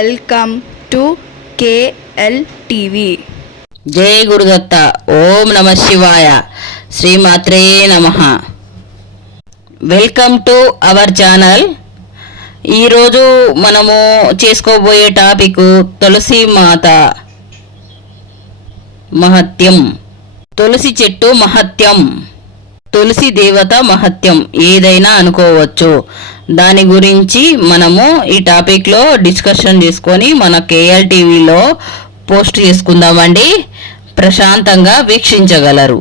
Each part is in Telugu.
Welcome to KL TV. జై గురుదత్త. ఓం నమ శివాయ. శ్రీమాత్రే నమః. Welcome to our channel. ఈరోజు మనము చేసుకోబోయే టాపిక్ తులసి మాత మహత్యం. తులసి చెట్టు మహత్యం, తులసి దేవత మహత్యం ఏదైనా అనుకోవచ్చు. దాని గురించి మనము ఈ టాపిక్లో డిస్కషన్ చేసుకొని మన కేఎల్ టీవీలో పోస్ట్ చేసుకుందామండి. ప్రశాంతంగా వీక్షించగలరు.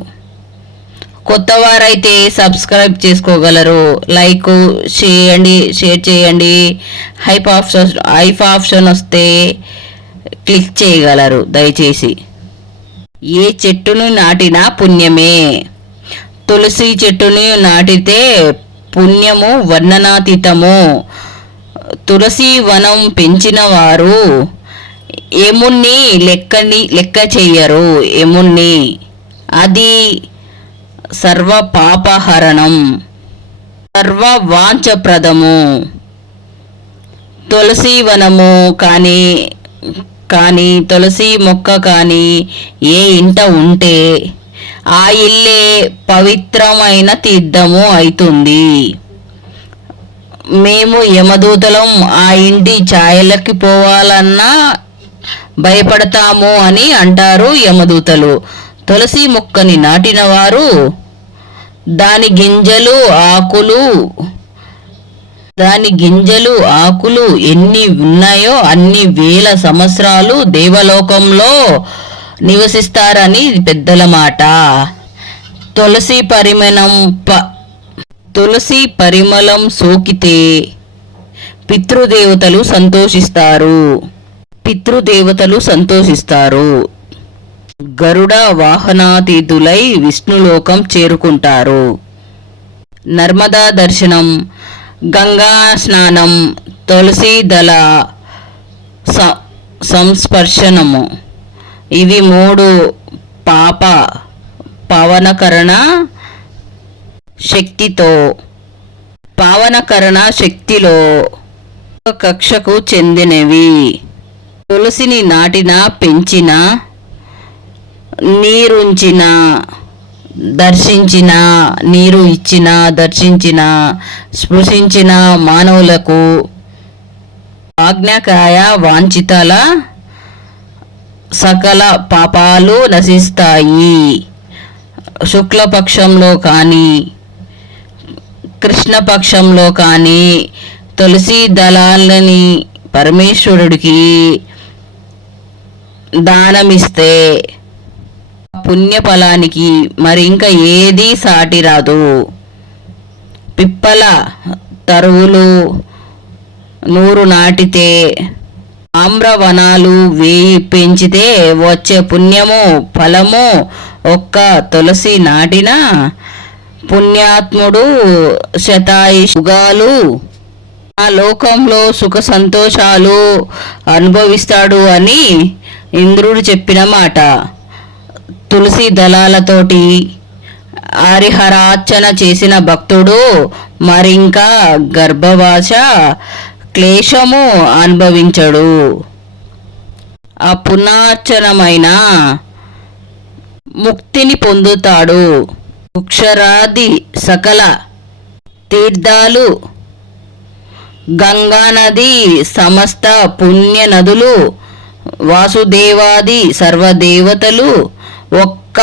కొత్త వారైతే సబ్స్క్రైబ్ చేసుకోగలరు. లైక్ చేయండి, షేర్ చేయండి. హైప్ ఆప్షన్ వస్తే క్లిక్ చేయగలరు దయచేసి. ఏ చెట్టును నాటినా పుణ్యమే. తులసి చెట్టుని నాటితే పుణ్యము వర్ణనాతీతము. తులసి వనం పెంచిన వారు యముణ్ణి లెక్క చెయ్యరు. యముణ్ణి అది సర్వ పాపహరణం, సర్వ వాంఛప్రదము. తులసి వనము కానీ తులసి మొక్క కానీ ఏ ఇంట ఉంటే ఆ ఇల్లే పవిత్రమైన తీర్థము అవుతుంది. మేము యమదూతలం ఆ ఇంటి ఛాయలకి పోవాలన్నా భయపడతాము అని అంటారు యమదూతలు. తులసి మొక్కని నాటిన వారు దాని గింజలు ఆకులు ఎన్ని ఉన్నాయో అన్ని వేల సంవత్సరాలు దేవలోకంలో నివసిస్తారని పెద్దల మాట. తులసి పరిమళం సోకితే పితృదేవతలు సంతోషిస్తారు. గరుడ వాహనాతీతులై విష్ణులోకం చేరుకుంటారు. నర్మదా దర్శనం, గంగా స్నానం, తులసి దళ సంస్పర్శనము ఇవి 3 పావనకరణ శక్తిలో కక్షకు చెందినవి. తులసిని నాటిన, పెంచిన, నీరుంచిన, దర్శించిన, నీరు ఇచ్చిన, దర్శించిన, స్పృశించిన మానవులకు ఆజ్ఞాకాయ వాంఛితాల సకల పాపాలు నశిస్తాయి. శుక్లపక్షంలో కానీ కృష్ణపక్షంలో కానీ తులసి దళాలని పరమేశ్వరుడికి దానమిస్తే పుణ్యఫలానికి మరి ఇంకా ఏది సాటి రాదు. పిప్పల తరువులు 100 నాటితే, ఆమ్రవనాలు 1000 పెంచితే వచ్చే పుణ్యము ఫలము ఒక్క తులసి నాటిన పుణ్యాత్ముడు శతాయుగాలు ఆ లోకంలో సుఖ సంతోషాలు అనుభవిస్తాడు అని ఇంద్రుడు చెప్పిన మాట. తులసి దళాలతోటి హరిహరార్చన చేసిన భక్తుడు మరింకా గర్భవాస క్లేశము అనుభవించడు. ఆ పుణ్యార్చనమైన ముక్తిని పొందుతాడు. వృక్షరాది సకల తీర్థాలు, గంగానది, సమస్త పుణ్య నదులు, వాసుదేవాది సర్వదేవతలు ఒక్క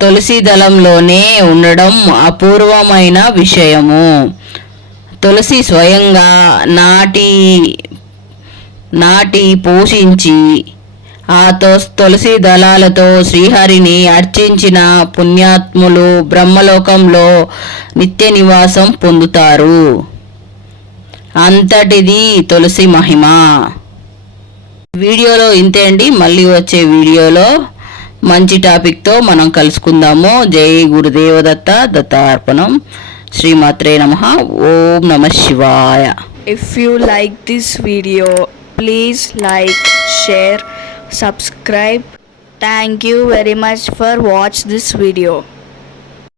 తులసి దళంలోనే ఉండడం అపూర్వమైన విషయము. తులసి స్వయంగా నాటి పోషించి ఆ తులసి దళాలతో శ్రీహరిని అర్చించిన పుణ్యాత్ములు బ్రహ్మలోకంలో నిత్య నివాసం పొందుతారు. అంతటిది తులసి మహిమ. వీడియోలో ఇంతే అండి. మళ్ళీ వచ్చే వీడియోలో మంచి టాపిక్తో మనం కలుసుకుందాము. జై గురుదేవదత్త. దత్తార్పణం. శ్రీమాత్రే నమః. ఓం నమ శివాయ. If you like this video, please like, share, subscribe. Thank you very much for watch this video.